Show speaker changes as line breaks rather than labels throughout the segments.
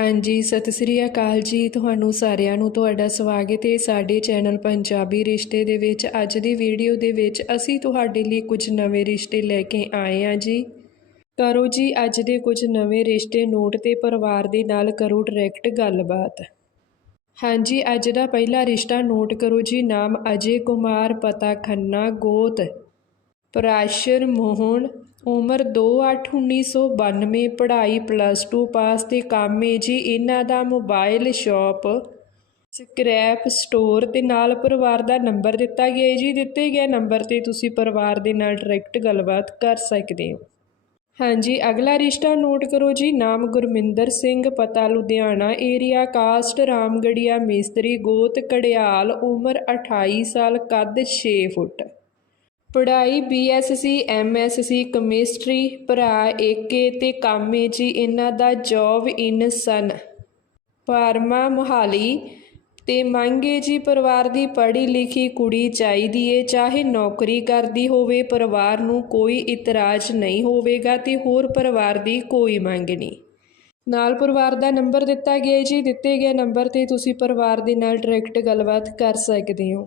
ਹਾਂਜੀ, ਸਤਿ ਸ੍ਰੀ ਅਕਾਲ ਜੀ। ਤੁਹਾਨੂੰ ਸਾਰਿਆਂ ਨੂੰ ਤੁਹਾਡਾ ਸਵਾਗਤ ਹੈ ਸਾਡੇ ਚੈਨਲ ਪੰਜਾਬੀ ਰਿਸ਼ਤੇ ਦੇ ਵਿੱਚ। ਅੱਜ ਦੀ ਵੀਡੀਓ ਦੇ ਵਿੱਚ ਅਸੀਂ ਤੁਹਾਡੇ ਲਈ ਕੁਝ ਨਵੇਂ ਰਿਸ਼ਤੇ ਲੈ ਕੇ ਆਏ ਹਾਂ ਜੀ। ਕਰੋ ਜੀ, ਅੱਜ ਦੇ ਕੁਝ ਨਵੇਂ ਰਿਸ਼ਤੇ ਨੋਟ ਤੇ ਪਰਿਵਾਰ ਦੇ ਨਾਲ ਕਰੋ ਡਾਇਰੈਕਟ ਗੱਲਬਾਤ। ਹਾਂਜੀ, ਅੱਜ ਦਾ ਪਹਿਲਾ ਰਿਸ਼ਤਾ ਨੋਟ ਕਰੋ ਜੀ। ਨਾਮ ਅਜੇ ਕੁਮਾਰ, ਪਤਾ ਖੰਨਾ, ਗੋਤ। ਪ੍ਰਾਸ਼ਰ ਮੋਹਨ ਉਮਰ 281992 ਪੜ੍ਹਾਈ ਪਲੱਸ 2 ਪਾਸ ਤੇ ਕੰਮ ਹੈ ਜੀ। ਇਹਨਾਂ ਦਾ ਮੋਬਾਈਲ ਸ਼ਾਪ ਸਕ੍ਰੈਪ ਸਟੋਰ ਤੇ ਨਾਲ ਪਰਿਵਾਰ ਦਾ ਨੰਬਰ ਦਿੱਤਾ ਗਿਆ ਹੈ ਜੀ। ਦਿੱਤੇ ਗਏ ਨੰਬਰ ਤੇ ਤੁਸੀਂ ਪਰਿਵਾਰ ਦੇ ਨਾਲ ਡਾਇਰੈਕਟ ਗੱਲਬਾਤ ਕਰ ਸਕਦੇ ਹੋ। ਹਾਂਜੀ, ਅਗਲਾ ਰਿਸ਼ਤਾ ਨੋਟ ਕਰੋ ਜੀ। ਨਾਮ ਗੁਰਮਿੰਦਰ ਸਿੰਘ, ਪਤਾ ਲੁਧਿਆਣਾ ਏਰੀਆ ਕਾਸਟ ਰਾਮਗੜੀਆ ਮਿਸਤਰੀ, ਗੋਤ ਕੜਿਆਲ ਉਮਰ 28 ਸਾਲ, ਕੱਦ 6 ਫੁੱਟ। ਪੜ੍ਹਾਈ ਬੀਐਸਸੀ, ਐਮਐਸਸੀ, ਕੈਮਿਸਟਰੀ, ਭਰਾ ਏਕੇ ਅਤੇ ਕਾਮੇ ਜੀ, ਇਹਨਾਂ ਦਾ ਜੌਬ ਇਨ ਸਨ। ਫਾਰਮਾ ਮੋਹਾਲੀ, ਤੇ ਮੰਗੇ ਜੀ ਪਰਿਵਾਰ ਦੀ ਪੜ੍ਹੀ ਲਿਖੀ ਕੁੜੀ ਚਾਹੀਦੀ ਏ, ਚਾਹੇ ਨੌਕਰੀ ਕਰਦੀ ਹੋਵੇ, ਪਰਿਵਾਰ ਨੂੰ ਕੋਈ ਇਤਰਾਜ਼ ਨਹੀਂ ਹੋਵੇਗਾ ਤੇ ਹੋਰ ਪਰਿਵਾਰ ਦੀ ਕੋਈ ਮੰਗ ਨਹੀਂ। ਨਾਲ ਪਰਿਵਾਰ ਦਾ ਨੰਬਰ ਦਿੱਤਾ ਗਿਆ ਜੀ, ਦਿੱਤੇ ਗਏ ਨੰਬਰ ਤੇ ਤੁਸੀਂ ਪਰਿਵਾਰ ਦੇ ਨਾਲ ਡਾਇਰੈਕਟ ਗੱਲਬਾਤ ਕਰ ਸਕਦੇ ਹੋ।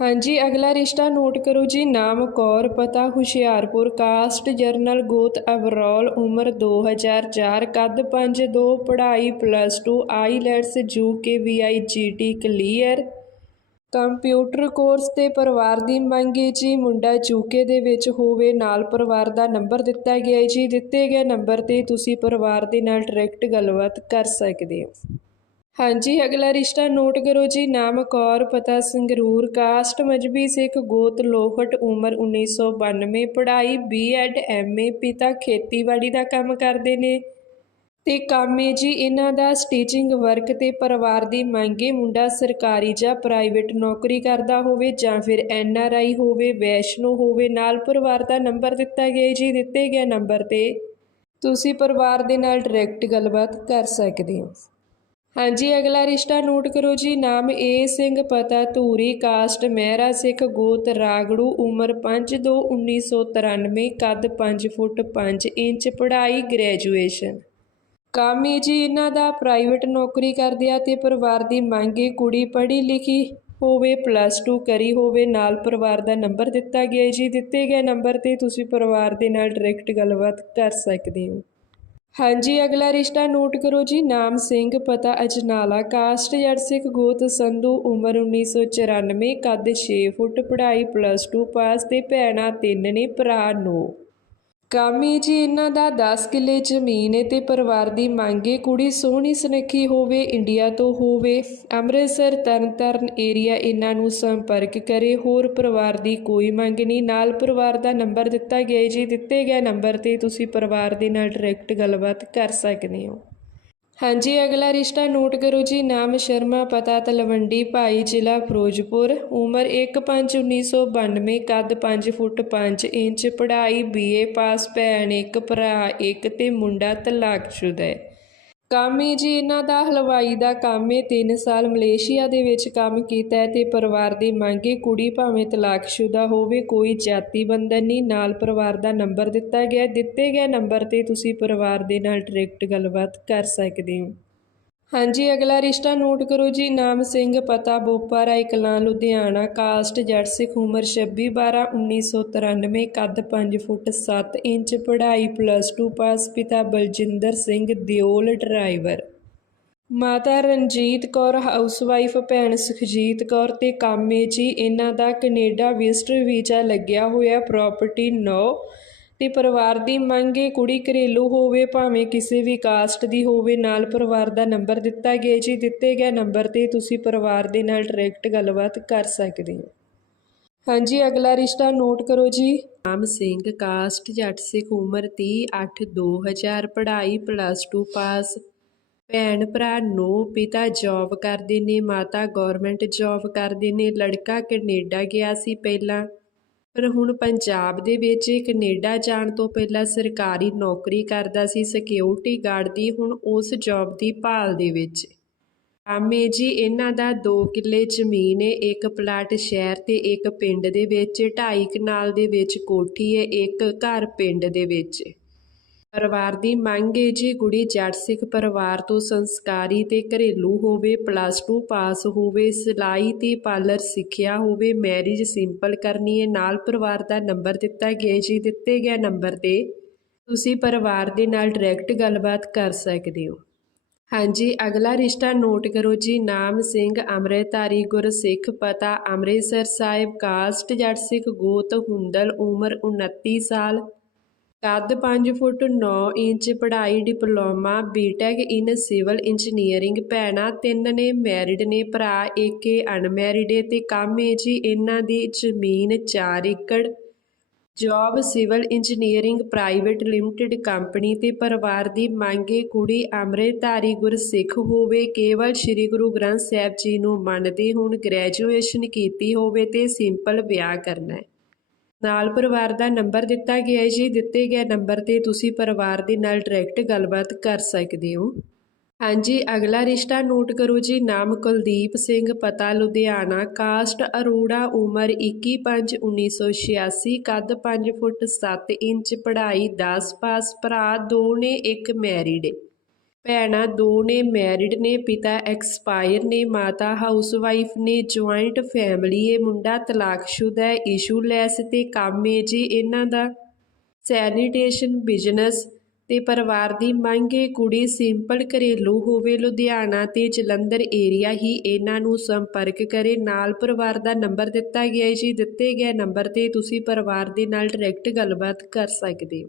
ਹਾਂਜੀ, ਅਗਲਾ ਰਿਸ਼ਤਾ ਨੋਟ ਕਰੋ ਜੀ। ਨਾਮ ਕੌਰ, ਪਤਾ ਹੁਸ਼ਿਆਰਪੁਰ, ਕਾਸਟ ਜਰਨਲ ਗੋਤ ਅਵਰੋਲ, ਉਮਰ 2004 ਕੱਦ 52 ਪੜ੍ਹਾਈ ਪਲੱਸ 2 ਆਈਲੈਟਸ ਜੂ ਕੇ ਵੀ ਆਈ G T clear. Computer course ਤੇ ਪਰਿਵਾਰ ਦੀ ਮੰਗ ਮੰਗੇ ਜੀ। ਮੁੰਡਾ ਯੂਕੇ ਦੇ ਵਿੱਚ ਹੋਵੇ, ਨਾਲ ਪਰਿਵਾਰ ਦਾ ਨੰਬਰ ਦਿੱਤਾ ਗਿਆ ਹੈ ਜੀ। ਦਿੱਤੇ ਗਏ ਨੰਬਰ ਤੇ ਤੁਸੀਂ ਪਰਿਵਾਰ ਦੇ ਨਾਲ ਡਾਇਰੈਕਟ ਗੱਲਬਾਤ ਕਰ ਸਕਦੇ ਹੋ। ਹਾਂਜੀ, ਅਗਲਾ ਰਿਸ਼ਤਾ ਨੋਟ ਕਰੋ ਜੀ। ਨਾਮ ਕੌਰ, ਪਤਾ ਸੰਗਰੂਰ, ਕਾਸਟ ਮਜਬੀ ਸਿੱਖ, ਗੋਤ ਲੋਹਟ, ਉਮਰ 1992 ਪੜ੍ਹਾਈ ਬੀਐਡ ਐਮਏ ਪਿਤਾ ਖੇਤੀਬਾੜੀ ਦਾ ਕੰਮ ਕਰਦੇ ਨੇ। ਤੇ ਕਾਮੇ ਜੀ, ਇਹਨਾਂ ਦਾ ਸਟੀਚਿੰਗ ਵਰਕ ਤੇ ਪਰਿਵਾਰ ਦੀ ਮੰਗੇ ਮੁੰਡਾ ਸਰਕਾਰੀ ਜਾਂ ਪ੍ਰਾਈਵੇਟ ਨੌਕਰੀ ਕਰਦਾ ਹੋਵੇ ਜਾਂ ਫਿਰ ਐਨ ਆਰ ਆਈ ਹੋਵੇ, ਵੈਸ਼ਨੋ ਹੋਵੇ, ਨਾਲ ਪਰਿਵਾਰ ਦਾ ਨੰਬਰ ਦਿੱਤਾ ਗਿਆ ਜੀ, ਦਿੱਤੇ ਗਏ ਨੰਬਰ ਤੇ। ਤੁਸੀਂ ਪਰਿਵਾਰ ਦੇ ਨਾਲ ਡਾਇਰੈਕਟ ਗੱਲਬਾਤ ਕਰ ਸਕਦੇ ਹੋ। ਹਾਂਜੀ, ਅਗਲਾ ਰਿਸ਼ਤਾ ਨੋਟ ਕਰੋ ਜੀ। ਨਾਮ ਏ ਸਿੰਘ ਪਤਾ ਧੂਰੀ, ਕਾਸਟ ਮਹਿਰਾ ਸਿੱਖ ਗੋਤ ਰਾਗੜੂ, ਉਮਰ 5/2/1993 ਕੱਦ 5 ਫੁੱਟ 5 ਇੰਚ, ਪੜ੍ਹਾਈ ਗ੍ਰੈਜੂਏਸ਼ਨ। ਕਾਮੀ ਜੀ ਇਹਨਾਂ ਦਾ, ਪ੍ਰਾਈਵੇਟ ਨੌਕਰੀ ਕਰਦੇ ਆ ਤੇ ਪਰਿਵਾਰ ਦੀ ਮੰਗ ਮੰਗੇ ਕੁੜੀ ਪੜ੍ਹੀ ਲਿਖੀ ਹੋਵੇ, ਪਲੱਸ 2 ਕਰੀ ਹੋਵੇ, ਨਾਲ ਪਰਿਵਾਰ ਦਾ ਨੰਬਰ ਦਿੱਤਾ ਗਿਆ ਜੀ। ਦਿੱਤੇ ਗਏ ਨੰਬਰ ਤੇ ਤੁਸੀਂ ਪਰਿਵਾਰ ਦੇ ਨਾਲ ਡਾਇਰੈਕਟ ਗੱਲਬਾਤ ਕਰ ਸਕਦੇ ਹੋ। ਹਾਂਜੀ, ਅਗਲਾ ਰਿਸ਼ਤਾ ਨੋਟ ਕਰੋ ਜੀ। ਨਾਮ ਸਿੰਘ, ਪਤਾ ਅਜਨਾਲਾ, ਕਾਸਟ ਜੜ ਸਿੱਖ ਗੋਤ, ਸੰਧੂ, ਉਮਰ 1994 ਕੱਦ 6 ਫੁੱਟ, ਪੜ੍ਹਾਈ ਪਲੱਸ 2 ਪਾਸ ਤੇ ਭੈਣਾਂ ਤਿੰਨ ਨੇ, ਭਰਾ 9 ਕਾਮੀ ਜੀ, ਇਹਨਾਂ ਦਾ 10 ਕਿੱਲੇ ਜ਼ਮੀਨ ਹੈ ਤੇ ਪਰਿਵਾਰ ਦੀ ਮੰਗ ਮੰਗੇ ਕੁੜੀ ਸੋਹਣੀ ਸੁਨੱਖੀ ਹੋਵੇ, ਇੰਡੀਆ ਤੋਂ ਹੋਵੇ, ਅੰਮ੍ਰਿਤਸਰ ਤਰਨਤਾਰਨ ਏਰੀਆ ਇਹਨਾਂ ਨੂੰ ਸੰਪਰਕ ਕਰੇ। ਹੋਰ ਪਰਿਵਾਰ ਦੀ ਕੋਈ ਮੰਗ ਨਹੀਂ। ਨਾਲ ਪਰਿਵਾਰ ਦਾ ਨੰਬਰ ਦਿੱਤਾ ਗਿਆ ਹੈ ਜੀ। ਦਿੱਤੇ ਗਏ ਨੰਬਰ ਤੇ ਤੁਸੀਂ ਪਰਿਵਾਰ ਦੇ ਨਾਲ ਡਾਇਰੈਕਟ ਗੱਲਬਾਤ ਕਰ ਸਕਦੇ ਹੋ। ਹਾਂਜੀ, ਅਗਲਾ ਰਿਸ਼ਤਾ ਨੋਟ ਕਰੋ ਜੀ। ਨਾਮ ਸ਼ਰਮਾ, ਪਤਾ ਤਲਵੰਡੀ, ਭਾਈ ਜ਼ਿਲ੍ਹਾ ਫਿਰੋਜ਼ਪੁਰ। ਉਮਰ 1/5/1992 ਕੱਦ 5 ਫੁੱਟ 5 ਇੰਚ, ਪੜ੍ਹਾਈ ਬੀਏ ਪਾਸ, ਭੈਣ ਇੱਕ ਭਰਾ ਇੱਕ ਤੇ ਮੁੰਡਾ ਤਲਾਕਸ਼ੁਦਾ ਹੈ। ਕਾਮੀ ਜੀ ਇਹਨਾਂ ਦਾ, ਹਲਵਾਈ ਦਾ ਕੰਮ ਹੈ 3 ਸਾਲ ਮਲੇਸ਼ੀਆ ਦੇ ਵਿੱਚ ਕੰਮ ਕੀਤਾ ਹੈ ਤੇ ਪਰਿਵਾਰ ਦੀ ਮੰਗ ਮੰਗੇ ਕੁੜੀ ਭਾਵੇਂ ਤਲਾਕਸ਼ੁਦਾ ਹੋਵੇ, ਕੋਈ ਜਾਤੀ ਬੰਧਨ ਨਹੀਂ। ਨਾਲ ਪਰਿਵਾਰ ਦਾ ਨੰਬਰ ਦਿੱਤਾ ਗਿਆ ਦਿੱਤੇ ਗਏ ਨੰਬਰ ਤੇ ਤੁਸੀਂ ਪਰਿਵਾਰ ਦੇ ਨਾਲ ਡਾਇਰੈਕਟ ਗੱਲਬਾਤ ਕਰ ਸਕਦੇ ਹੋ। ਹਾਂਜੀ, ਅਗਲਾ ਰਿਸ਼ਤਾ ਨੋਟ ਕਰੋ ਜੀ। ਨਾਮ ਸਿੰਘ, ਪਤਾ ਬੋਪਾ ਰਾਏ, ਕਲਾਂ, ਲੁਧਿਆਣਾ। ਕਾਸਟ, ਜੱਟ ਸਿੱਖ ਉਮਰ 26 12 1993 ਕੱਦ 5 ਫੁੱਟ 7 ਇੰਚ, ਪੜ੍ਹਾਈ ਪਲੱਸ 2 ਪਾਸ ਪਿਤਾ ਬਲਜਿੰਦਰ ਸਿੰਘ, ਦਿਓਲ ਡਰਾਈਵਰ। ਮਾਤਾ ਰਣਜੀਤ ਕੌਰ ਹਾਊਸਵਾਈਫ ਭੈਣ ਸੁਖਜੀਤ ਕੌਰ ਤੇ ਕਾਮੇ ਜੀ। ਇਹਨਾਂ ਦਾ ਕੈਨੇਡਾ ਵਿਜ਼ਟਰ ਵੀਜ਼ਾ ਲੱਗਿਆ ਹੋਇਆ ਪ੍ਰਾਪਰਟੀ 9 ਤੇ ਪਰਿਵਾਰ ਦੀ ਮੰਗ ਹੈ ਕੁੜੀ ਘਰੇਲੂ ਹੋਵੇ, ਭਾਵੇਂ ਕਿਸੇ ਵੀ ਕਾਸਟ ਦੀ ਹੋਵੇ, ਨਾਲ ਪਰਿਵਾਰ ਦਾ ਨੰਬਰ ਦਿੱਤਾ ਗਿਆ ਜੀ। ਦਿੱਤੇ ਗਏ ਨੰਬਰ ਤੇ ਤੁਸੀਂ ਪਰਿਵਾਰ ਦੇ ਨਾਲ ਡਾਇਰੈਕਟ ਗੱਲਬਾਤ ਕਰ ਸਕਦੇ ਹੋ। ਹਾਂਜੀ, ਅਗਲਾ ਰਿਸ਼ਤਾ ਨੋਟ ਕਰੋ ਜੀ। ਰਾਮ ਸਿੰਘ ਕਾਸਟ ਜੱਟ ਸਿੱਖ ਉਮਰ 30 8 2000 ਪੜ੍ਹਾਈ ਪਲੱਸ 2 ਪਾਸ ਭੈਣ ਭਰਾ ਨੋ ਪਿਤਾ ਜੌਬ ਕਰਦੇ ਨੇ, ਮਾਤਾ ਗਵਰਨਮੈਂਟ ਜੌਬ ਕਰਦੇ ਨੇ, ਲੜਕਾ ਕੈਨੇਡਾ ਗਿਆ ਸੀ ਪਹਿਲਾਂ। ਪਰ ਹੁਣ ਪੰਜਾਬ ਦੇ ਵਿੱਚ ਇਹ ਕੈਨੇਡਾ ਜਾਣ ਤੋਂ ਪਹਿਲਾਂ ਸਰਕਾਰੀ ਨੌਕਰੀ ਕਰਦਾ ਸੀ ਸਿਕਿਉਰਿਟੀ ਗਾਰਡ ਦੀ, ਹੁਣ ਉਸ ਜੌਬ ਦੀ ਭਾਲ ਦੇ ਵਿੱਚ। ਆਮੇ ਜੀ, ਇਹਨਾਂ ਦਾ 2 ਕਿੱਲੇ ਜ਼ਮੀਨ ਹੈ, ਇੱਕ ਪਲਾਟ ਸ਼ਹਿਰ ਤੇ ਇੱਕ ਪਿੰਡ ਦੇ ਵਿੱਚ, ਢਾਈ ਕਨਾਲ ਦੇ ਵਿੱਚ ਕੋਠੀ ਹੈ, ਇੱਕ ਘਰ ਪਿੰਡ ਦੇ ਵਿੱਚ। ਪਰਿਵਾਰ ਦੀ ਮੰਗ ਹੈ ਜੀ ਕੁੜੀ ਜੱਟ ਸਿੱਖ ਪਰਿਵਾਰ ਤੋਂ ਸੰਸਕਾਰੀ ਤੇ ਘਰੇਲੂ ਹੋਵੇ ਪਲੱਸ 2 ਪਾਸ ਹੋਵੇ, ਸਿਲਾਈ ਤੇ ਪਾਰਲਰ ਸਿੱਖਿਆ ਹੋਵੇ ਮੈਰਿਜ ਸਿੰਪਲ ਕਰਨੀ ਹੈ ਨਾਲ ਪਰਿਵਾਰ ਦਾ ਨੰਬਰ ਦਿੱਤਾ ਗਿਆ ਜੀ, ਦਿੱਤੇ ਗਿਆ ਨੰਬਰ ਤੇ, ਤੁਸੀਂ ਪਰਿਵਾਰ ਦੇ ਨਾਲ ਡਾਇਰੈਕਟ ਗੱਲਬਾਤ ਕਰ ਸਕਦੇ ਹੋ। ਹਾਂਜੀ, ਅਗਲਾ ਰਿਸ਼ਤਾ ਨੋਟ ਕਰੋ ਜੀ, ਨਾਮ ਸਿੰਘ ਅੰਮ੍ਰਿਤਧਾਰੀ, ਗੁਰਸਿੱਖ ਪਤਾ, ਅੰਮ੍ਰਿਤਸਰ ਸਾਹਿਬ, ਕਾਸਟ ਜੱਟ ਸਿੱਖ, ਗੋਤ ਹੁੰਦਲ, ਉਮਰ 29 ਸਾਲ। ਕੱਦ ਪੰਜ ਫੁੱਟ ਨੌ ਇੰਚ ਪੜ੍ਹਾਈ, diploma BTech in civil engineering ਭੈਣਾਂ ਤਿੰਨ ਨੇ ਮੈਰਿਡ ਨੇ, ਭਰਾ ਇੱਕ ਏ ਅਨਮੈਰਿਡ ਏ ਤੇ ਕੰਮ ਏ ਜੀ ਇਹਨਾਂ ਦੀ ਜ਼ਮੀਨ 4 ਏਕੜ। Job civil engineering private limited company ਤੇ ਪਰਿਵਾਰ ਦੀ ਮੰਗੇ ਕੁੜੀ ਅੰਮ੍ਰਿਤਧਾਰੀ ਗੁਰਸਿੱਖ ਹੋਵੇ, ਕੇਵਲ ਸ੍ਰੀ ਗੁਰੂ ਗ੍ਰੰਥ ਸਾਹਿਬ ਜੀ ਨੂੰ ਮੰਨਦੇ ਹੋਣ ਗ੍ਰੈਜੂਏਸ਼ਨ ਕੀਤੀ ਹੋਵੇ ਤੇ ਸਿੰਪਲ ਵਿਆਹ ਕਰਨਾ ਹੈ ਨਾਲ ਪਰਿਵਾਰ ਦਾ ਨੰਬਰ ਦਿੱਤਾ ਗਿਆ ਹੈ ਜੀ। ਦਿੱਤੇ ਗਏ ਨੰਬਰ ਤੇ ਤੁਸੀਂ ਪਰਿਵਾਰ ਦੇ ਨਾਲ ਡਾਇਰੈਕਟ ਗੱਲਬਾਤ ਕਰ ਸਕਦੇ ਹੋ। ਹਾਂਜੀ, ਅਗਲਾ ਰਿਸ਼ਤਾ ਨੋਟ ਕਰੋ ਜੀ। ਨਾਮ ਕੁਲਦੀਪ ਸਿੰਘ, ਪਤਾ ਲੁਧਿਆਣਾ, ਕਾਸਟ ਅਰੋੜਾ, ਉਮਰ 21/5/1986 ਕੱਦ 5 ਫੁੱਟ 7 ਇੰਚ, ਪੜ੍ਹਾਈ 10 ਪਾਸ ਭਰਾ ਦੋ ਨੇ ਇੱਕ ਮੈਰਿਡ ਭੈਣਾਂ ਦੋ ਨੇ ਮੈਰਿਡ ਨੇ, ਪਿਤਾ ਐਕਸਪਾਇਰ ਨੇ, ਮਾਤਾ ਹਾਊਸਵਾਈਫ ਨੇ, ਜੁਆਇੰਟ ਫੈਮਿਲੀ ਏ, ਮੁੰਡਾ ਤਲਾਕਸ਼ੁਦਾ ਹੈ, ਇਸ਼ੂ ਲੈਸ ਤੇ ਕੰਮ ਏ ਜੀ, ਇਹਨਾਂ ਦਾ ਸੈਨੀਟੇਸ਼ਨ ਬਿਜ਼ਨਸ ਤੇ ਪਰਿਵਾਰ ਦੀ ਮੰਗ ਏ, ਕੁੜੀ ਸਿੰਪਲ ਘਰੇਲੂ ਹੋਵੇ ਲੁਧਿਆਣਾ ਤੇ ਜਲੰਧਰ ਏਰੀਆ ਹੀ ਇਹਨਾਂ ਨੂੰ ਸੰਪਰਕ ਕਰੇ, ਨਾਲ ਪਰਿਵਾਰ ਦਾ ਨੰਬਰ ਦਿੱਤਾ ਗਿਆ ਹੈ ਜੀ, ਦਿੱਤੇ ਗਏ ਨੰਬਰ ਤੇ ਤੁਸੀਂ ਪਰਿਵਾਰ ਦੇ ਨਾਲ ਡਾਇਰੈਕਟ ਗੱਲਬਾਤ ਕਰ ਸਕਦੇ ਹੋ।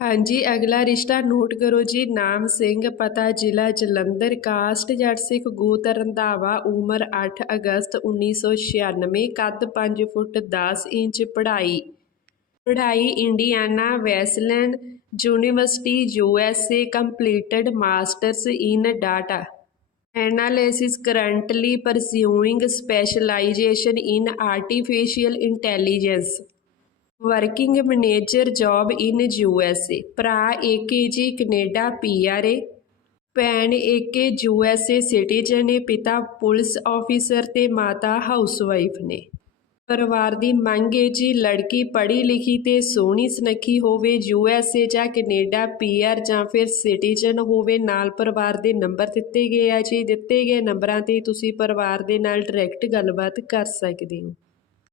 ਹਾਂਜੀ ਅਗਲਾ ਰਿਸ਼ਤਾ ਨੋਟ ਕਰੋ ਜੀ ਨਾਮ ਸਿੰਘ ਪਤਾ ਜ਼ਿਲ੍ਹਾ ਜਲੰਧਰ ਕਾਸਟ ਜੱਟ ਸਿੱਖ ਗੋਤ ਰੰਧਾਵਾ ਉਮਰ 8 ਅਗਸਤ 1996 ਕੱਦ 5 ਫੁੱਟ 10 ਇੰਚ ਪੜ੍ਹਾਈ ਪੜ੍ਹਾਈ Indiana Wesleyan university USA completed masters in data analysis currently pursuing specialization in artificial intelligence working manager job in U S A ਭਰਾ ਏਕੇ ਜੀ ਕੈਨੇਡਾ ਏ ਭੈਣ ਏਕੇ ਏ ਸਿਟੀਜ਼ਨ ਏ ਪਿਤਾ ਪੁਲਿਸ ਆਫੀਸਰ ਤੇ ਮਾਤਾ ਹਾਊਸਵਾਈਫ ਨੇ। ਪਰਿਵਾਰ ਦੀ ਮੰਗ ਹੈ ਜੀ, ਲੜਕੀ ਪੜ੍ਹੀ ਲਿਖੀ ਤੇ ਸੋਹਣੀ ਸੁਨੱਖੀ ਹੋਵੇ ਯੂ ਐੱਸ ਏ ਜਾਂ ਕੈਨੇਡਾ ਪੀਆਰ ਜਾਂ ਫਿਰ ਸਿਟੀਜ਼ਨ ਹੋਵੇ, ਨਾਲ ਪਰਿਵਾਰ ਦੇ ਨੰਬਰ ਦਿੱਤੇ ਗਏ ਆ ਜੀ। ਦਿੱਤੇ ਗਏ ਨੰਬਰਾਂ ਤੇ ਤੁਸੀਂ ਪਰਿਵਾਰ ਦੇ ਨਾਲ ਡਾਇਰੈਕਟ ਗੱਲਬਾਤ ਕਰ ਸਕਦੇ ਹੋ।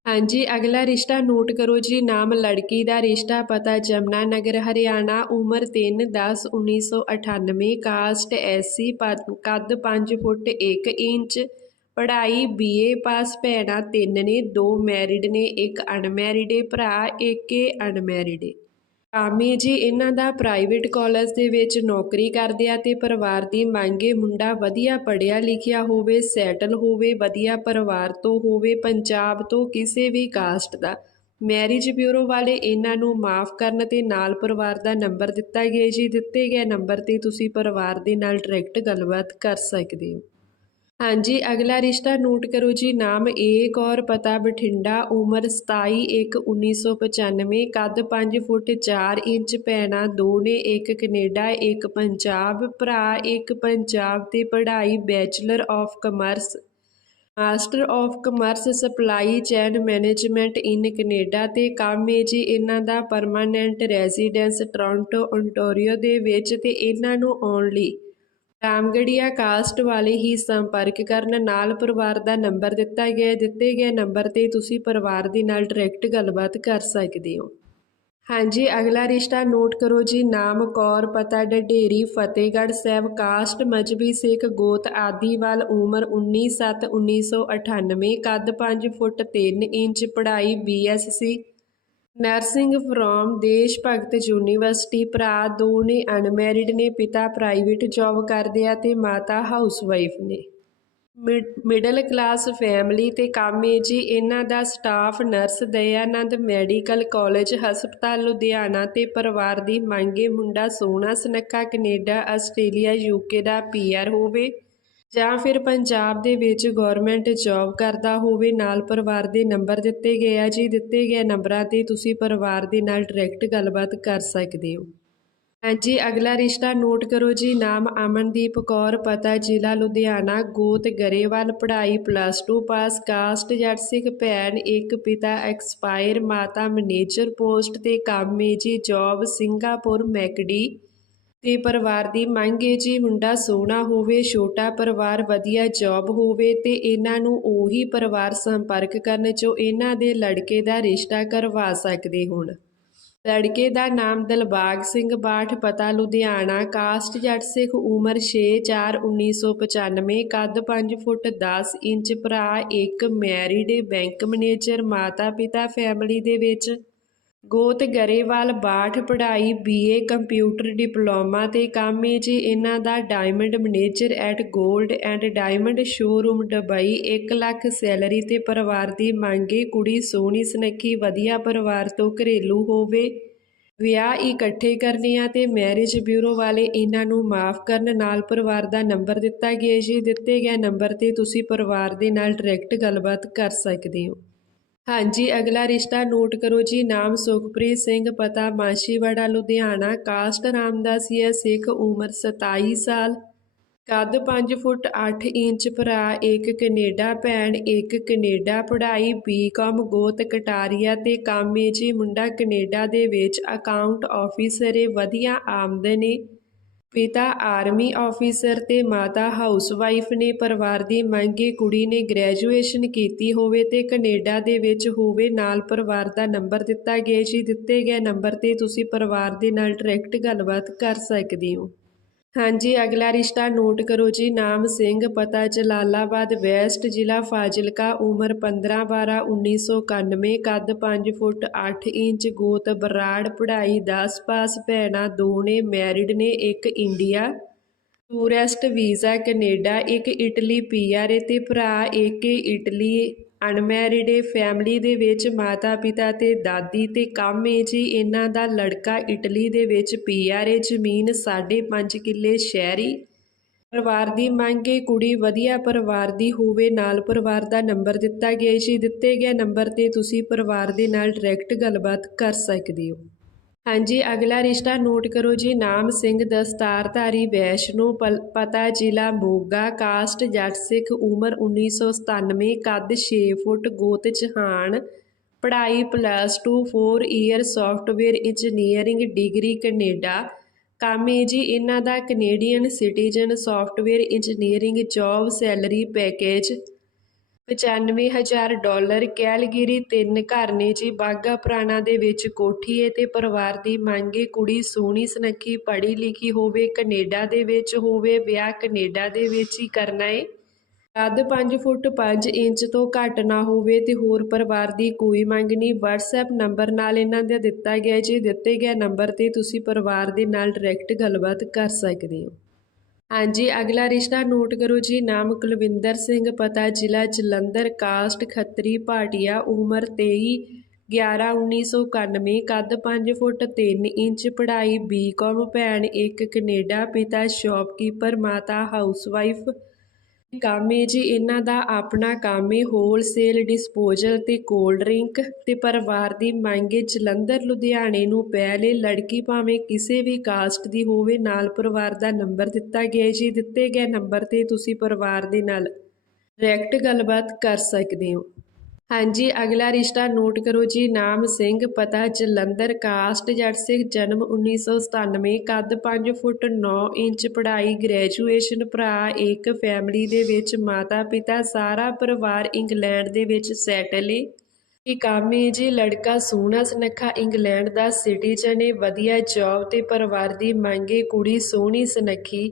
ਹਾਂਜੀ, ਅਗਲਾ ਰਿਸ਼ਤਾ ਨੋਟ ਕਰੋ ਜੀ, ਨਾਮ ਲੜਕੀ ਦਾ ਰਿਸ਼ਤਾ ਪਤਾ ਜਮਨਾ ਨਗਰ ਹਰਿਆਣਾ, ਉਮਰ 3 10 1998 ਕਾਸਟ ਐਸਸੀ ਕੱਦ 5 ਫੁੱਟ 1 ਇੰਚ, ਪੜ੍ਹਾਈ ਬੀਏ ਪਾਸ, ਭੈਣਾਂ ਤਿੰਨ ਨੇ, ਦੋ ਮੈਰਿਡ ਨੇ, ਇੱਕ ਅਨਮੈਰਿਡ ਏ, ਭਰਾ ਇੱਕ ਏ ਅਨਮੈਰਿਡ ਏ। ਕਾਮੀ ਜੀ, ਇਹਨਾਂ ਦਾ ਪ੍ਰਾਈਵੇਟ ਕਾਲਜ ਦੇ ਵਿੱਚ ਨੌਕਰੀ ਕਰਦੇ ਆ ਤੇ ਪਰਿਵਾਰ ਦੀ ਮੰਗੇ ਮੁੰਡਾ ਵਧੀਆ ਪੜ੍ਹਿਆ ਲਿਖਿਆ ਹੋਵੇ ਸੈਟਲ ਹੋਵੇ, ਵਧੀਆ ਪਰਿਵਾਰ ਤੋਂ ਹੋਵੇ, ਪੰਜਾਬ ਤੋਂ ਕਿਸੇ ਵੀ ਕਾਸਟ ਦਾ। ਮੈਰਿਜ ਬਿਊਰੋ ਵਾਲੇ ਇਹਨਾਂ ਨੂੰ ਮਾਫ ਕਰਨ ਤੇ ਨਾਲ ਪਰਿਵਾਰ ਦਾ ਨੰਬਰ ਦਿੱਤਾ ਗਿਆ ਜੀ। ਦਿੱਤੇ ਗਏ ਨੰਬਰ ਤੇ ਤੁਸੀਂ ਪਰਿਵਾਰ ਦੇ ਨਾਲ ਡਾਇਰੈਕਟ ਗੱਲਬਾਤ ਕਰ ਸਕਦੇ ਹੋ। ਹਾਂਜੀ, ਅਗਲਾ ਰਿਸ਼ਤਾ ਨੋਟ ਕਰੋ ਜੀ, ਨਾਮ ਏ, ਕੌਰ, ਪਤਾ, ਬਠਿੰਡਾ, ਉਮਰ 27 1 1995 ਕੱਦ 5 ਫੁੱਟ 4 ਇੰਚ ਭੈਣਾਂ ਦੋ ਨੇ ਇੱਕ, ਕੈਨੇਡਾ ਇੱਕ, ਪੰਜਾਬ, ਭਰਾ ਇੱਕ, ਪੰਜਾਬ ਤੇ ਪੜ੍ਹਾਈ, bachelor of commerce, master of commerce, supply chain management in Canada ਤੇ ਕੰਮ ਹੈ ਜੀ, ਇਹਨਾਂ ਦਾ ਪਰਮਾਨੈਂਟ ਰੈਜ਼ੀਡੈਂਸ ਟੋਰਾਂਟੋ ontario ਦੇ ਵਿੱਚ ਤੇ ਇਹਨਾਂ ਨੂੰ ਆਉਣ ਲਈ। ਰਾਮਗੜੀਆ ਕਾਸਟ ਵਾਲੇ ਹੀ ਸੰਪਰਕ ਕਰਨ ਨਾਲ ਪਰਿਵਾਰ ਦਾ ਨੰਬਰ ਦਿੱਤਾ ਗਿਆ ਦਿੱਤੇ ਗਏ ਨੰਬਰ ਤੇ ਤੁਸੀਂ ਪਰਿਵਾਰ ਦੇ ਨਾਲ ਡਾਇਰੈਕਟ ਗੱਲਬਾਤ ਕਰ ਸਕਦੇ ਹੋ। ਹਾਂਜੀ, ਅਗਲਾ ਰਿਸ਼ਤਾ ਨੋਟ ਕਰੋ ਜੀ। ਨਾਮ ਕੌਰ, ਪਤਾ ਡਢੇਰੀ ਫਤਿਹਗੜ੍ਹ ਸਾਹਿਬ, ਕਾਸਟ, ਮਜਬੀ ਸਿੱਖ, ਗੋਤ ਆਦੀਵਾਲ ਉਮਰ 19/7/1998 ਕੱਦ 5 ਫੁੱਟ 3 ਇੰਚ, ਪੜ੍ਹਾਈ BSc nursing from Desh Bhagat university ਭਰਾ ਦੋ ਨੇ ਅਨਮੈਰਿਡ ਨੇ ਪਿਤਾ ਪ੍ਰਾਈਵੇਟ ਜੌਬ ਕਰਦੇ ਆ ਤੇ ਮਾਤਾ ਹਾਊਸਵਾਈਫ ਨੇ। ਮਿਡਲ ਕਲਾਸ ਫੈਮਿਲੀ ਤੇ ਕੰਮ ਹੈ ਜੀ, ਇਹਨਾਂ ਦਾ staff nurse Dayanand medical college ਹਸਪਤਾਲ ਲੁਧਿਆਣਾ ਤੇ ਪਰਿਵਾਰ ਦੀ ਮੰਗੇ ਮੁੰਡਾ ਸੋਹਣਾ, ਸੁਨੱਖਾ ਕੈਨੇਡਾ, ਆਸਟ੍ਰੇਲੀਆ ਯੂਕੇ ਦਾ ਪੀਆਰ ਹੋਵੇ। ਜਾਂ ਫਿਰ ਪੰਜਾਬ ਦੇ ਵਿੱਚ ਗਵਰਨਮੈਂਟ ਜੌਬ ਕਰਦਾ ਹੋਵੇ, ਨਾਲ ਪਰਿਵਾਰ ਦੇ ਨੰਬਰ ਦਿੱਤੇ ਗਏ ਆ ਜੀ। ਦਿੱਤੇ ਗਏ ਨੰਬਰਾਂ ਤੇ ਤੁਸੀਂ ਪਰਿਵਾਰ ਦੇ ਨਾਲ ਡਾਇਰੈਕਟ ਗੱਲਬਾਤ ਕਰ ਸਕਦੇ ਹੋ। ਹਾਂਜੀ, ਅਗਲਾ ਰਿਸ਼ਤਾ ਨੋਟ ਕਰੋ ਜੀ। ਨਾਮ ਅਮਨਦੀਪ ਕੌਰ, ਪਤਾ ਜ਼ਿਲ੍ਹਾ ਲੁਧਿਆਣਾ, ਗੋਤ ਗਰੇਵਾਲ, ਪੜ੍ਹਾਈ ਪਲੱਸ 2 ਪਾਸ ਕਾਸਟ ਜੱਟ ਸਿੱਖ ਭੈਣ, ਇੱਕ ਪਿਤਾ ਐਕਸਪਾਇਰ ਮਾਤਾ ਮੈਨੇਜਰ ਪੋਸਟ ਤੇ ਕੰਮ ਹੈ ਜੀ। Job Singapore, McD. ਅਤੇ ਪਰਿਵਾਰ ਦੀ ਮੰਗ ਹੈ ਜੀ ਮੁੰਡਾ ਸੋਹਣਾ ਹੋਵੇ, ਛੋਟਾ ਪਰਿਵਾਰ ਵਧੀਆ ਜੌਬ ਹੋਵੇ ਅਤੇ ਇਹਨਾਂ ਨੂੰ ਉਹੀ ਪਰਿਵਾਰ ਸੰਪਰਕ ਕਰਨ ਜੋ ਇਹਨਾਂ ਦੇ ਲੜਕੇ ਦਾ ਰਿਸ਼ਤਾ ਕਰਵਾ ਸਕਦੇ ਹੋਣ। ਲੜਕੇ ਦਾ ਨਾਮ ਦਿਲਬਾਗ ਸਿੰਘ ਬਾਠ, ਪਤਾ ਲੁਧਿਆਣਾ, ਕਾਸਟ ਜੱਟ ਸਿੱਖ ਉਮਰ 6/4/1995 ਕੱਦ 5 ਫੁੱਟ 10 ਇੰਚ, ਭਰਾ ਇੱਕ ਮੈਰਿਡ ਬੈਂਕ ਮੈਨੇਜਰ ਮਾਤਾ ਪਿਤਾ ਫੈਮਿਲੀ ਦੇ ਵਿੱਚ ਗੋਤ ਗਰੇਵਾਲ ਬਾਠ ਪੜ੍ਹਾਈ ਬੀਏ ਕੰਪਿਊਟਰ ਡਿਪਲੋਮਾ ਤੇ ਕੰਮ ਹੈ ਜੀ। ਇਹਨਾਂ ਦਾ ਡਾਇਮੰਡ ਮੈਨੇਜਰ ਐਟ 골ਡ and diamond showroom Dubai 1 lakh salary ਤੇ ਪਰਿਵਾਰ ਦੀ ਮੰਗੇ ਕੁੜੀ ਸੋਹਣੀ, ਸੁਨੱਖੀ, ਵਧੀਆ ਪਰਿਵਾਰ ਤੋਂ ਘਰੇਲੂ ਹੋਵੇ। ਵਿਆਹ ਇਕੱਠੇ ਕਰਨੇ ਆ ਤੇ ਮੈਰਿਜ ਬਿਊਰੋ ਵਾਲੇ ਇਹਨਾਂ ਨੂੰ ਮਾਫ ਕਰਨ ਨਾਲ ਪਰਿਵਾਰ ਦਾ ਨੰਬਰ ਦਿੱਤਾ ਗਿਆ ਜੀ। ਦਿੱਤੇ ਗਏ ਨੰਬਰ ਤੇ ਤੁਸੀਂ ਪਰਿਵਾਰ ਦੇ ਨਾਲ ਡਾਇਰੈਕਟ ਗੱਲਬਾਤ ਕਰ ਸਕਦੇ ਹੋ। ਹਾਂਜੀ, ਅਗਲਾ ਰਿਸ਼ਤਾ ਨੋਟ ਕਰੋ ਜੀ। ਨਾਮ ਸੁਖਪ੍ਰੀਤ ਸਿੰਘ, ਪਤਾ ਮਾਸ਼ੀਵਾੜਾ ਲੁਧਿਆਣਾ। ਕਾਸਟ ਰਾਮਦਾਸੀਆ ਸਿੱਖ, ਉਮਰ 27 ਸਾਲ। ਕੱਦ 5 ਫੁੱਟ 8 ਇੰਚ, ਭਰਾ ਇੱਕ ਕੈਨੇਡਾ ਭੈਣ, ਇੱਕ ਕੈਨੇਡਾ ਪੜ੍ਹਾਈ ਬੀਕਾਮ ਗੋਤ ਕਟਾਰੀਆ ਤੇ ਕੰਮ ਜੀ। ਮੁੰਡਾ ਕੈਨੇਡਾ ਦੇ ਵਿੱਚ ਅਕਾਊਂਟ ਆਫੀਸਰ ਏ, ਵਧੀਆ ਆਮਦਨ ਏ। ਪਿਤਾ ਆਰਮੀ ਆਫੀਸਰ ਤੇ ਮਾਤਾ ਹਾਊਸਵਾਈਫ ਨੇ ਪਰਿਵਾਰ ਦੀ ਮੰਗੇ ਕੁੜੀ ਨੇ ਗ੍ਰੈਜੂਏਸ਼ਨ ਕੀਤੀ ਹੋਵੇ ਤੇ ਕੈਨੇਡਾ ਦੇ ਵਿੱਚ ਹੋਵੇ, ਨਾਲ ਪਰਿਵਾਰ ਦਾ ਨੰਬਰ ਦਿੱਤਾ ਗਿਆ ਜੀ, ਦਿੱਤੇ ਗਏ ਨੰਬਰ ਤੇ ਤੁਸੀਂ ਪਰਿਵਾਰ ਦੇ ਨਾਲ ਡਾਇਰੈਕਟ ਗੱਲਬਾਤ ਕਰ ਸਕਦੇ ਹੋ। ਹਾਂਜੀ, ਅਗਲਾ ਰਿਸ਼ਤਾ ਨੋਟ ਕਰੋ ਜੀ। ਨਾਮ ਸਿੰਘ, ਪਤਾ ਜਲਾਲਾਬਾਦ, ਵੈਸਟ ਜ਼ਿਲ੍ਹਾ, ਫਾਜ਼ਿਲਕਾ, ਉਮਰ 15 12 1991 ਕੱਦ 5 ਫੁੱਟ 8 ਇੰਚ, ਗੋਤ ਬਰਾੜ, ਪੜ੍ਹਾਈ 10 ਪਾਸ, ਭੈਣਾਂ ਦੋ ਨੇ ਮੈਰਿਡ ਨੇ, ਇੱਕ ਇੰਡੀਆ, ਟੂਰਿਸਟ ਵੀਜ਼ਾ ਕੈਨੇਡਾ, ਇੱਕ ਇਟਲੀ ਪੀਆਰ ਏ ਤੇ ਭਰਾ ਇੱਕ ਇਟਲੀ ਅਨਮੈਰਿਡ ਏ ਫੈਮਿਲੀ ਦੇ ਵਿੱਚ ਮਾਤਾ ਪਿਤਾ ਤੇ ਦਾਦੀ ਤੇ ਕੰਮ ਏ ਜੀ, ਇਹਨਾਂ ਦਾ ਲੜਕਾ ਇਟਲੀ ਦੇ ਵਿੱਚ ਪੀਆਰ ਏ ਜ਼ਮੀਨ 5.5 ਕਿੱਲੇ ਸ਼ਹਿਰੀ ਪਰਿਵਾਰ ਦੀ ਮੰਗ ਏ, ਕੁੜੀ ਵਧੀਆ ਪਰਿਵਾਰ ਦੀ ਹੋਵੇ, ਨਾਲ ਪਰਿਵਾਰ ਦਾ ਨੰਬਰ ਦਿੱਤਾ ਗਿਆ ਜੀ। ਦਿੱਤੇ ਗਏ ਨੰਬਰ ਤੇ ਤੁਸੀਂ ਪਰਿਵਾਰ ਦੇ ਨਾਲ ਡਾਇਰੈਕਟ ਗੱਲਬਾਤ ਕਰ ਸਕਦੇ ਹੋ। ਹਾਂਜੀ, ਅਗਲਾ ਰਿਸ਼ਤਾ ਨੋਟ ਕਰੋ ਜੀ। ਨਾਮ ਸਿੰਘ, ਦਸਤਾਰਧਾਰੀ, ਵੈਸ਼ਨੂ, ਪਲ- ਪਤਾ, ਜ਼ਿਲ੍ਹਾ ਮੋਗਾ, ਕਾਸਟ, ਜੱਟ ਸਿੱਖ, ਉਮਰ 1997 ਕੱਦ 6 ਫੁੱਟ, ਗੋਤ ਚਹਾਨ ਪੜ੍ਹਾਈ plus 2 4 year software engineering degree Canada. ਕੰਮ ਹੈ ਜੀ, ਇਹਨਾਂ ਦਾ Canadian citizen software engineering job salary package 95000 dollar Calgary ਤਿੰਨ ਘਰ ਨੇ ਜੀ ਬਾਗਾ ਪੁਰਾਣਾ ਦੇ ਵਿੱਚ ਕੋਠੀ ਏ ਤੇ ਪਰਿਵਾਰ ਦੀ ਮੰਗੇ ਕੁੜੀ ਸੋਹਣੀ ਸੁਨੱਖੀ ਪੜ੍ਹੀ ਲਿਖੀ ਹੋਵੇ, ਕੈਨੇਡਾ ਦੇ ਵਿੱਚ ਹੋਵੇ, ਵਿਆਹ ਕੈਨੇਡਾ ਦੇ ਵਿੱਚ ਹੀ ਕਰਨਾ ਏ। ਕੱਦ 5 ਫੁੱਟ 5 ਇੰਚ ਤੋਂ ਘੱਟ ਨਾ ਹੋਵੇ ਤੇ ਹੋਰ ਪਰਿਵਾਰ ਦੀ ਕੋਈ ਮੰਗ ਨਹੀਂ। WhatsApp ਨੰਬਰ ਨਾਲ ਇਹਨਾਂ ਦਾ ਦਿੱਤਾ ਗਿਆ ਜੀ। ਦਿੱਤੇ ਗਏ ਨੰਬਰ ਤੇ ਤੁਸੀਂ ਪਰਿਵਾਰ ਦੇ ਨਾਲ ਡਾਇਰੈਕਟ ਗੱਲਬਾਤ ਕਰ ਸਕਦੇ ਹੋ। ਹਾਂਜੀ, ਅਗਲਾ ਰਿਸ਼ਤਾ ਨੋਟ ਕਰੋ ਜੀ, ਨਾਮ ਕੁਲਵਿੰਦਰ ਸਿੰਘ, ਪਤਾ ਜ਼ਿਲ੍ਹਾ ਜਲੰਧਰ, ਕਾਸਟ ਖੱਤਰੀ, ਭਾਟੀਆ, ਉਮਰ 23 11 1991 ਕੱਦ 5 ਫੁੱਟ 3 ਇੰਚ, ਪੜ੍ਹਾਈ ਬੀਕਾਮ ਭੈਣ ਇੱਕ, ਕੈਨੇਡਾ, ਪਿਤਾ ਸ਼ਾਪਕੀਪਰ ਮਾਤਾ ਹਾਊਸਵਾਈਫ ਕੰਮ ਹੈ ਜੀ, ਇਹਨਾਂ ਦਾ ਆਪਣਾ ਕੰਮ ਹੈ ਹੋਲਸੇਲ ਡਿਸਪੋਜ਼ਲ ਤੇ ਕੋਲਡ ਡਰਿੰਕ ਤੇ ਪਰਿਵਾਰ ਦੀ ਮੰਗੇ ਜਲੰਧਰ, ਲੁਧਿਆਣੇ ਨੂੰ ਪਹਿਲੇ ਲੜਕੀ ਭਾਵੇਂ ਕਿਸੇ ਵੀ ਕਾਸਟ ਦੀ ਹੋਵੇ, ਨਾਲ ਪਰਿਵਾਰ ਦਾ ਨੰਬਰ ਦਿੱਤਾ ਗਿਆ ਜੀ, ਦਿੱਤੇ ਗਏ ਨੰਬਰ ਤੇ ਤੁਸੀਂ ਪਰਿਵਾਰ ਦੇ ਨਾਲ ਡਾਇਰੈਕਟ ਗੱਲਬਾਤ ਕਰ ਸਕਦੇ ਹੋ। ਹਾਂਜੀ, ਅਗਲਾ ਰਿਸ਼ਤਾ ਨੋਟ ਕਰੋ ਜੀ, ਨਾਮ ਸਿੰਘ, ਪਤਾ ਜਲੰਧਰ, ਕਾਸਟ ਜੱਟ ਸਿੰਘ, ਜਨਮ 1997 ਕੱਦ 5 ਫੁੱਟ 9 ਇੰਚ, ਪੜ੍ਹਾਈ ਗ੍ਰੈਜੂਏਸ਼ਨ ਭਰਾ, ਇੱਕ ਫੈਮਿਲੀ ਦੇ ਵਿੱਚ ਮਾਤਾ ਪਿਤਾ, ਸਾਰਾ ਪਰਿਵਾਰ ਇੰਗਲੈਂਡ ਦੇ ਵਿੱਚ ਸੈਟਲ ਏ। ਇਹ ਕੰਮ ਜੀ, ਲੜਕਾ ਸੋਹਣਾ ਸੁਨੱਖਾ ਇੰਗਲੈਂਡ ਦਾ ਸਿਟੀਜ਼ਨ ਏ, ਵਧੀਆ ਜੌਬ ਤੇ ਪਰਿਵਾਰ ਦੀ ਮੰਗੇ ਕੁੜੀ ਸੋਹਣੀ ਸੁਨੱਖੀ।